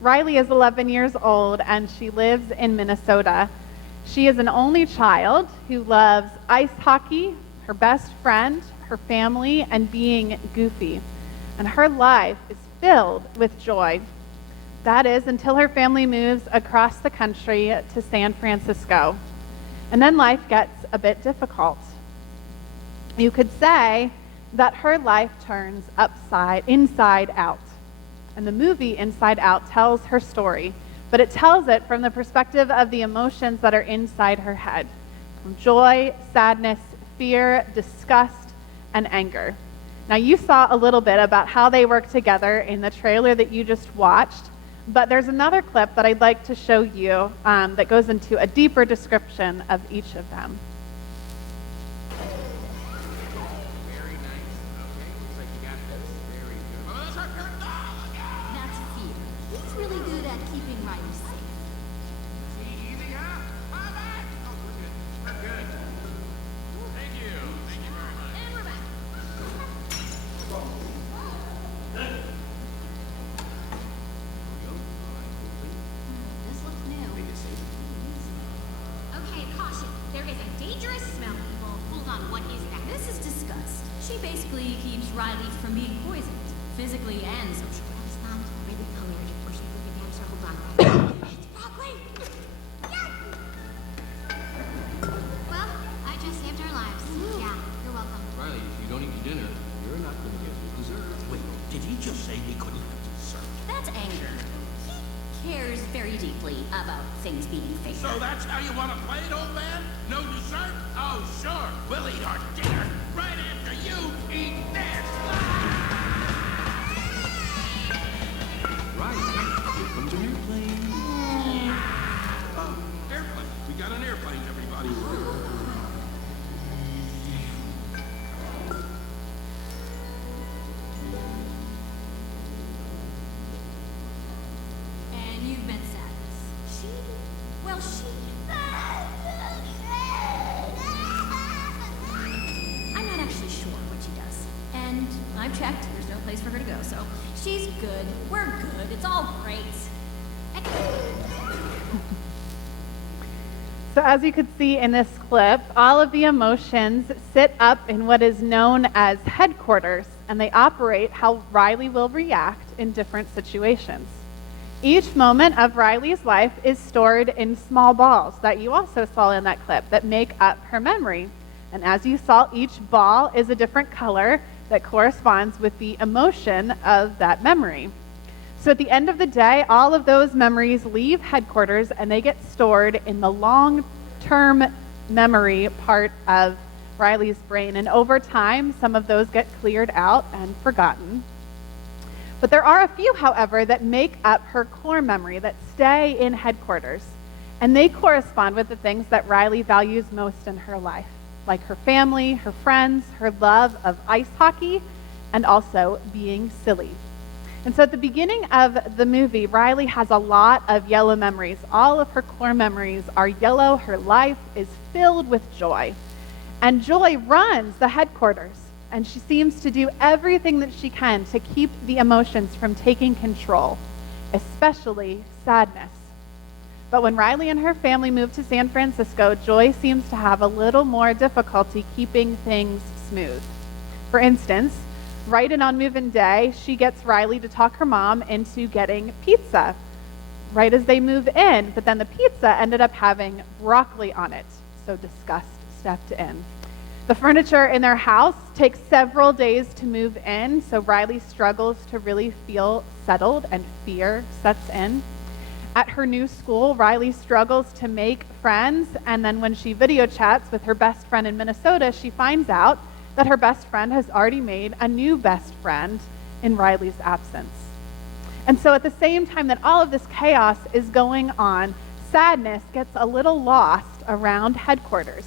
Riley is 11 years old and she lives in Minnesota. She is an only child who loves ice hockey, her best friend, her family, and being goofy. And her life is filled with joy. That is until her family moves across the country to San Francisco. And then life gets a bit difficult. You could say that her life turns inside out. And the movie Inside Out tells her story, but it tells it from the perspective of the emotions that are inside her head. From joy, sadness, fear, disgust, and anger. Now you saw a little bit about how they work together in the trailer that you just watched, but there's another clip that I'd like to show you that goes into a deeper description of each of them. Very nice. Okay, looks like you got this. Very good. Oh, that's right. That's fear. He's really good at keeping Riley safe. Easy, huh? All right. Oh, we're good. We're good. Thank you. Thank you very much. And we're back. This looks new. Okay, caution. There is a dangerous smell. Well, hold on, what is that? This is disgust. She basically keeps Riley from being poisoned, physically and socially. It's not really allergic or she could get cancer. Hold on. It's broccoli! Yeah! Well, I just saved our lives. Yeah, you're welcome. Riley, if you don't eat your dinner, you're not going to get your dessert. Wait, did he just say he couldn't have dessert? That's anger. He cares very deeply about things being fair. So that's how you want to play it, old man? No dessert? Oh, sure. We'll eat our dinner right after you eat this. Riley, here comes an airplane. Oh, airplane. We got an airplane, everybody. And you've met Sadness. I'm not actually sure what she does. And I've checked, there's no place for her to go, so she's good, we're good, it's all great. So as you could see in this clip, all of the emotions sit up in what is known as headquarters, and they operate how Riley will react in different situations. Each moment of Riley's life is stored in small balls that you also saw in that clip that make up her memory. And as you saw, each ball is a different color that corresponds with the emotion of that memory. So at the end of the day, all of those memories leave headquarters and they get stored in the long-term memory part of Riley's brain. And over time, some of those get cleared out and forgotten. But there are a few, however, that make up her core memory that stay in headquarters. And they correspond with the things that Riley values most in her life, like her family, her friends, her love of ice hockey, and also being silly. And so at the beginning of the movie, Riley has a lot of yellow memories. All of her core memories are yellow. Her life is filled with joy. And joy runs the headquarters. And she seems to do everything that she can to keep the emotions from taking control, especially sadness. But when Riley and her family move to San Francisco, Joy seems to have a little more difficulty keeping things smooth. For instance, right in on move-in day, she gets Riley to talk her mom into getting pizza right as they move in, but then the pizza ended up having broccoli on it, so disgust stepped in. The furniture in their house takes several days to move in, so Riley struggles to really feel settled and fear sets in. At her new school, Riley struggles to make friends, and then when she video chats with her best friend in Minnesota, she finds out that her best friend has already made a new best friend in Riley's absence. And so at the same time that all of this chaos is going on, sadness gets a little lost around headquarters.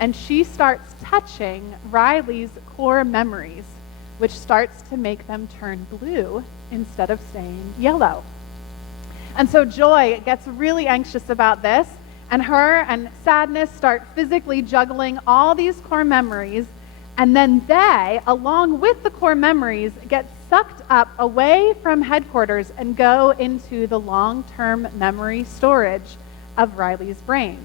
And she starts touching Riley's core memories, which starts to make them turn blue instead of staying yellow. And so Joy gets really anxious about this, and her and Sadness start physically juggling all these core memories, and then they, along with the core memories, get sucked up away from headquarters and go into the long-term memory storage of Riley's brain.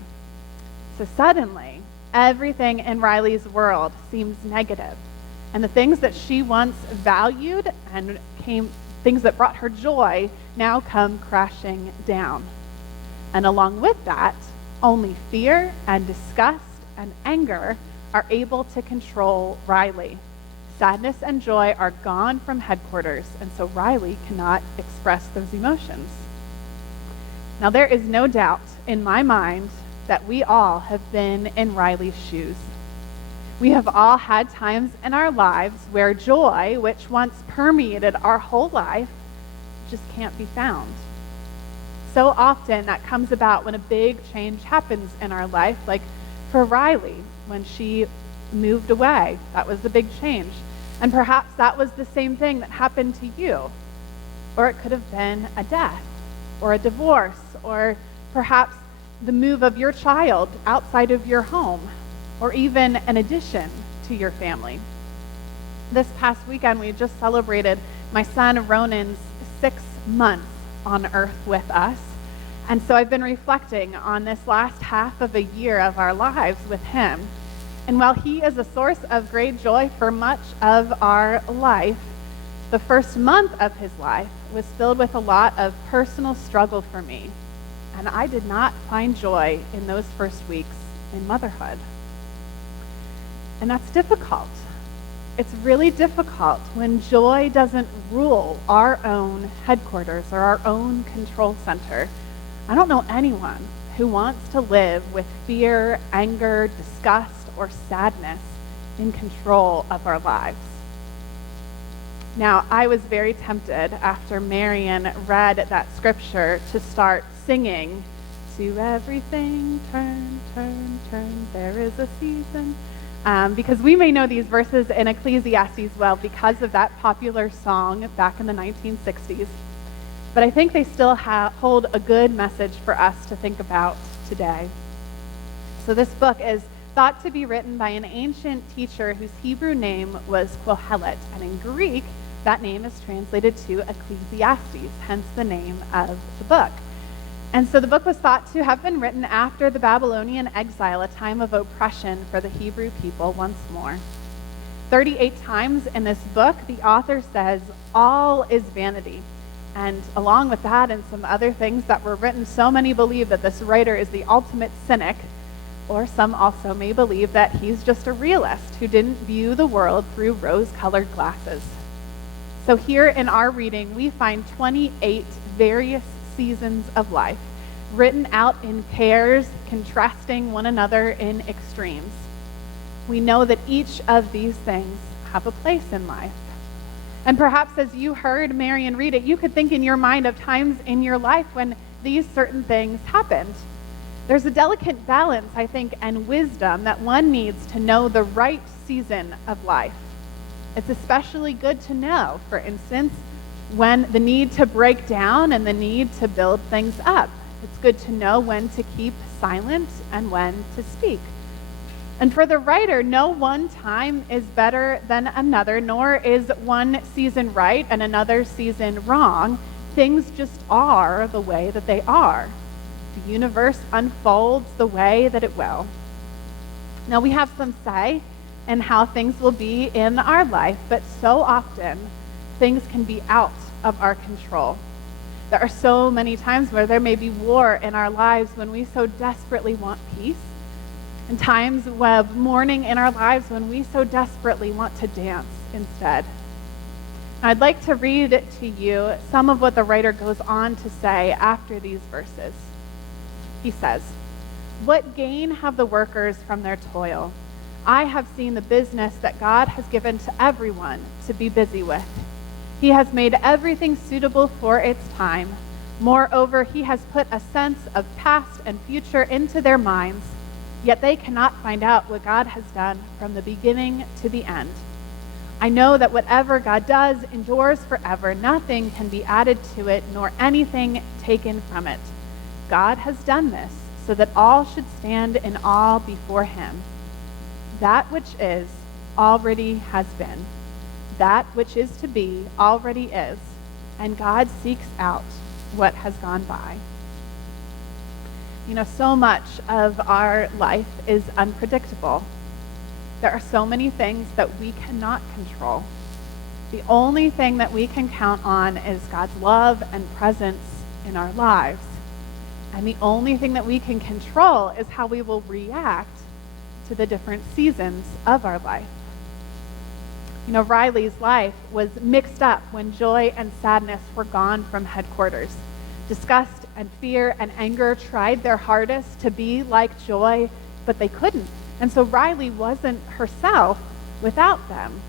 So suddenly, everything in Riley's world seems negative, and the things that she once valued and things that brought her joy now come crashing down. And along with that, only fear and disgust and anger are able to control Riley. Sadness and joy are gone from headquarters, and so Riley cannot express those emotions. Now, there is no doubt in my mind that we all have been in Riley's shoes. We have all had times in our lives where joy, which once permeated our whole life, just can't be found. So often that comes about when a big change happens in our life, like for Riley, when she moved away. That was the big change. And perhaps that was the same thing that happened to you. Or it could have been a death, or a divorce, or perhaps the move of your child outside of your home, or even an addition to your family. This past weekend, we just celebrated my son Ronan's 6 months on earth with us. And so I've been reflecting on this last half of a year of our lives with him. And while he is a source of great joy for much of our life, the first month of his life was filled with a lot of personal struggle for me. And I did not find joy in those first weeks in motherhood. And that's difficult. It's really difficult when joy doesn't rule our own headquarters or our own control center. I don't know anyone who wants to live with fear, anger, disgust, or sadness in control of our lives. Now, I was very tempted after Marion read that scripture to start singing, "To everything turn, turn, turn, there is a season." Because we may know these verses in Ecclesiastes well because of that popular song back in the 1960s. But I think they still hold a good message for us to think about today. So this book is thought to be written by an ancient teacher whose Hebrew name was Kohelet, and in Greek, that name is translated to Ecclesiastes, hence the name of the book. And so the book was thought to have been written after the Babylonian exile, a time of oppression for the Hebrew people once more. 38 times in this book, the author says, all is vanity. And along with that and some other things that were written, so many believe that this writer is the ultimate cynic, or some also may believe that he's just a realist who didn't view the world through rose-colored glasses. So here in our reading, we find 28 various seasons of life, written out in pairs, contrasting one another in extremes. We know that each of these things have a place in life. And perhaps as you heard Marion read it, you could think in your mind of times in your life when these certain things happened. There's a delicate balance, I think, and wisdom that one needs to know the right season of life. It's especially good to know, for instance, when the need to break down and the need to build things up. It's good to know when to keep silent and when to speak. And for the writer, no one time is better than another, nor is one season right and another season wrong. Things just are the way that they are. The universe unfolds the way that it will. Now, we have some say in how things will be in our life, but so often things can be out of our control. There are so many times where there may be war in our lives when we so desperately want peace, and times of mourning in our lives when we so desperately want to dance instead. I'd like to read to you some of what the writer goes on to say after these verses. He says, "What gain have the workers from their toil? I have seen the business that God has given to everyone to be busy with. He has made everything suitable for its time. Moreover, he has put a sense of past and future into their minds, yet they cannot find out what God has done from the beginning to the end. I know that whatever God does endures forever. Nothing can be added to it, nor anything taken from it. God has done this so that all should stand in awe before him. That which is already has been. That which is to be already is, and God seeks out what has gone by. So much of our life is unpredictable. There are so many things that we cannot control. The only thing that we can count on is God's love and presence in our lives. And the only thing that we can control is how we will react to the different seasons of our life. Riley's life was mixed up when joy and sadness were gone from headquarters. Disgust and fear and anger tried their hardest to be like joy, but they couldn't. And so Riley wasn't herself without them.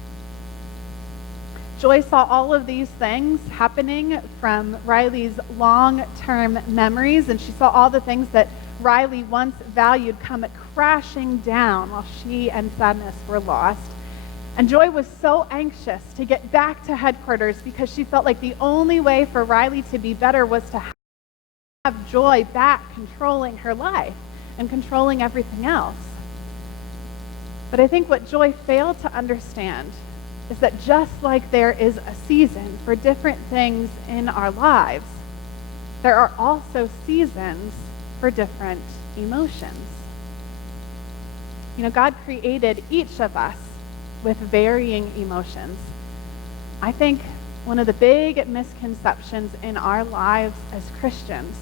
Joy saw all of these things happening from Riley's long-term memories, and she saw all the things that Riley once valued come crashing down while she and sadness were lost. And Joy was so anxious to get back to headquarters because she felt like the only way for Riley to be better was to have Joy back controlling her life and controlling everything else. But I think what Joy failed to understand is that just like there is a season for different things in our lives, there are also seasons for different emotions. God created each of us with varying emotions. I think one of the big misconceptions in our lives as Christians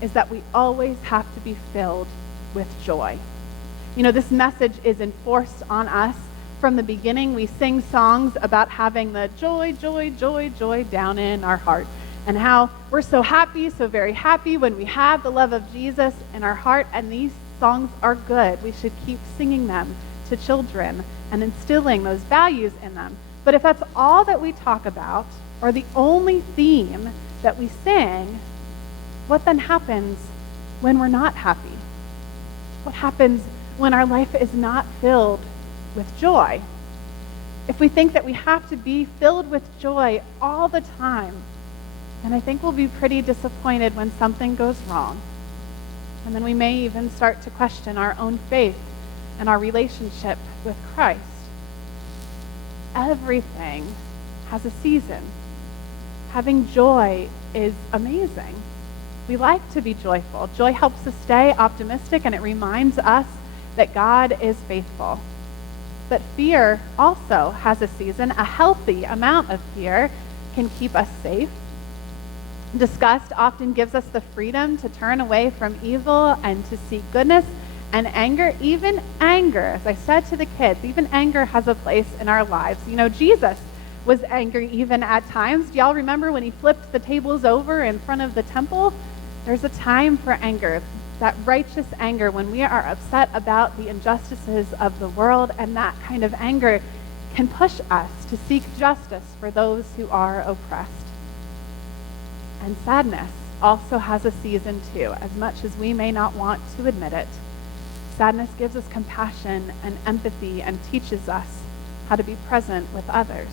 is that we always have to be filled with joy. This message is enforced on us from the beginning. We sing songs about having the joy, joy, joy, joy down in our heart, and how we're so happy, so very happy when we have the love of Jesus in our heart, and these songs are good. We should keep singing them to children and instilling those values in them. But if that's all that we talk about, or the only theme that we sing, what then happens when we're not happy? What happens when our life is not filled with joy? If we think that we have to be filled with joy all the time, then I think we'll be pretty disappointed when something goes wrong. And then we may even start to question our own faith and our relationship with Christ. Everything has a season. Having joy is amazing. We like to be joyful. Joy helps us stay optimistic, and it reminds us that God is faithful. But fear also has a season. A healthy amount of fear can keep us safe. Disgust often gives us the freedom to turn away from evil and to seek goodness. And anger, even anger, as I said to the kids, even anger has a place in our lives. Jesus was angry even at times. Do y'all remember when he flipped the tables over in front of the temple? There's a time for anger, that righteous anger when we are upset about the injustices of the world, and that kind of anger can push us to seek justice for those who are oppressed. And sadness also has a season too, as much as we may not want to admit it. Sadness gives us compassion and empathy and teaches us how to be present with others.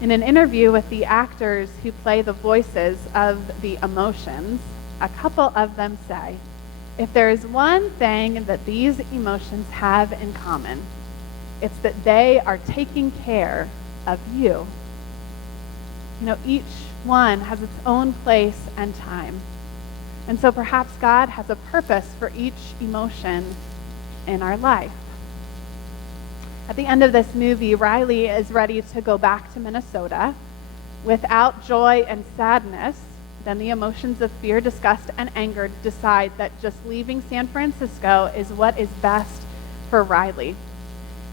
In an interview with the actors who play the voices of the emotions, a couple of them say, if there is one thing that these emotions have in common, it's that they are taking care of you. Each one has its own place and time. And so perhaps God has a purpose for each emotion in our life. At the end of this movie, Riley is ready to go back to Minnesota. Without joy and sadness, then the emotions of fear, disgust, and anger decide that just leaving San Francisco is what is best for Riley.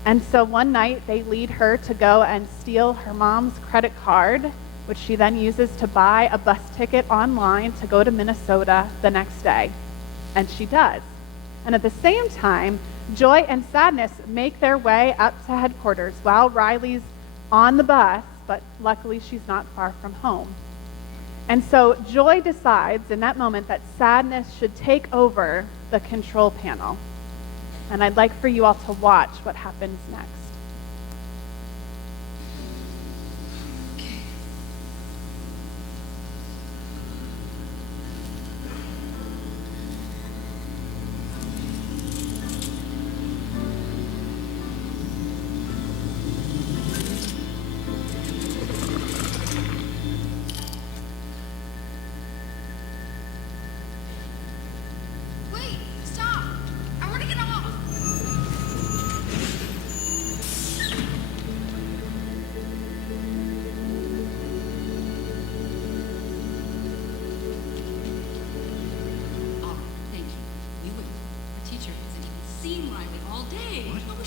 And so one night, they lead her to go and steal her mom's credit card, which she then uses to buy a bus ticket online to go to Minnesota the next day. And she does. And at the same time, joy and sadness make their way up to headquarters while Riley's on the bus, but luckily she's not far from home. And so joy decides in that moment that sadness should take over the control panel. And I'd like for you all to watch what happens next.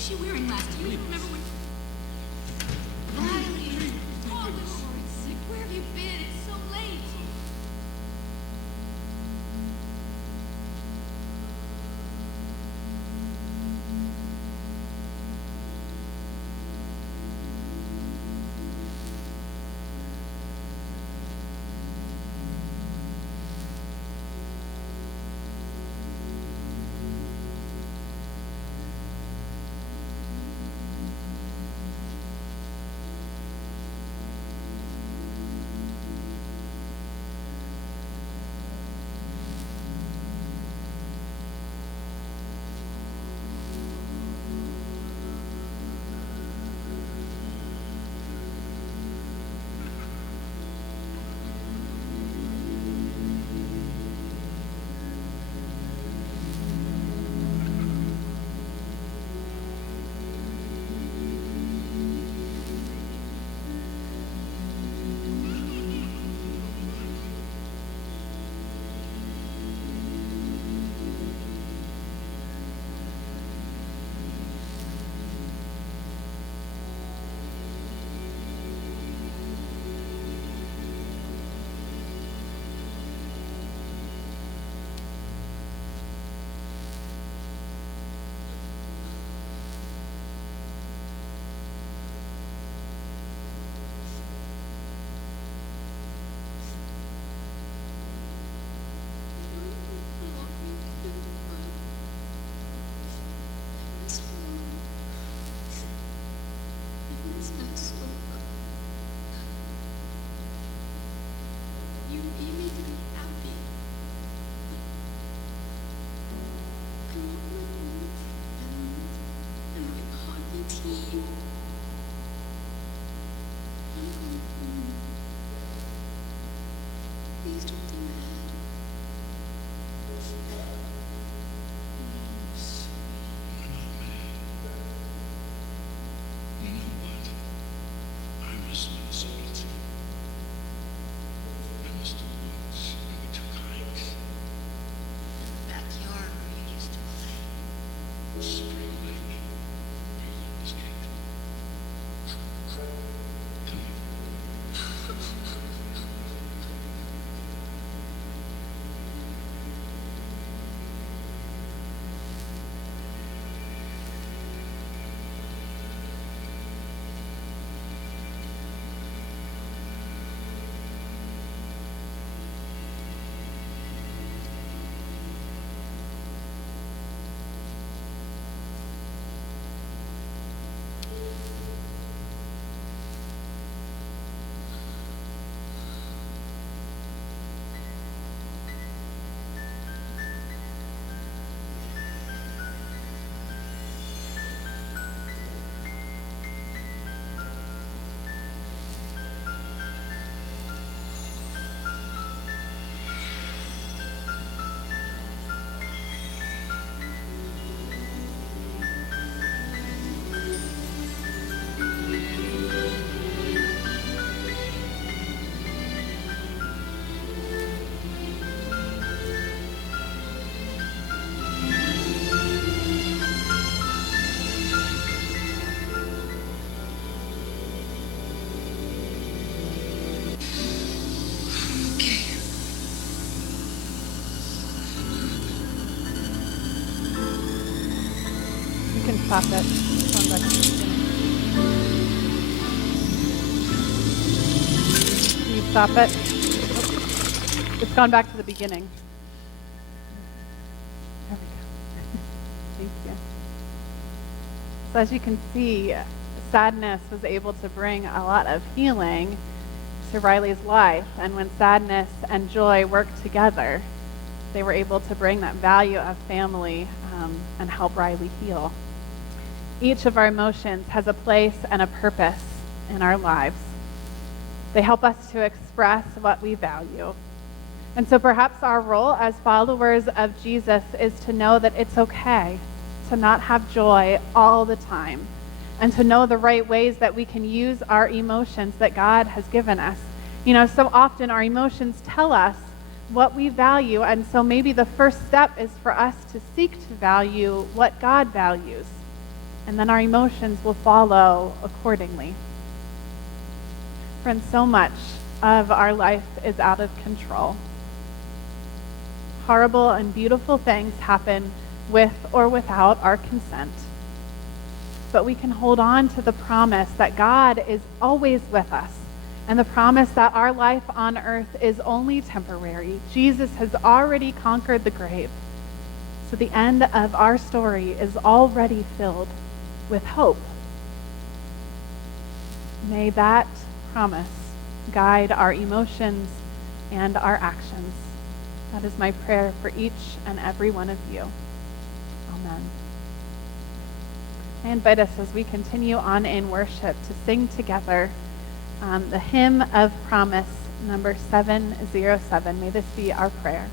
was she wearing last year? You remember when... Riley! Oh, Lord, sick. Where have you been? It's so late. You need me to be happy. I want my home and my hockey team. I'm going home. Please don't be mad. You know what? I miss Minnesota. I miss the woods where we took hikes. The backyard where you used to play. Spring Lake, where you let us skate. Come here. You can stop it. It's going back to the beginning. Can you stop it? It's gone back to the beginning. There we go. Thank you. So as you can see, sadness was able to bring a lot of healing to Riley's life. And when sadness and joy worked together, they were able to bring that value of family and help Riley heal. Each of our emotions has a place and a purpose in our lives. They help us to express what we value. And so perhaps our role as followers of Jesus is to know that it's okay to not have joy all the time, and to know the right ways that we can use our emotions that God has given us. You know, so often our emotions tell us what we value, and so maybe the first step is for us to seek to value what God values. and then our emotions will follow accordingly. Friends, so much of our life is out of control. Horrible and beautiful things happen with or without our consent. But we can hold on to the promise that God is always with us, and the promise that our life on earth is only temporary. Jesus has already conquered the grave. So the end of our story is already filled with hope. May that promise guide our emotions and our actions. That is my prayer for each and every one of you. Amen. I invite us as we continue on in worship to sing together the hymn of promise, number 707. May this be our prayer.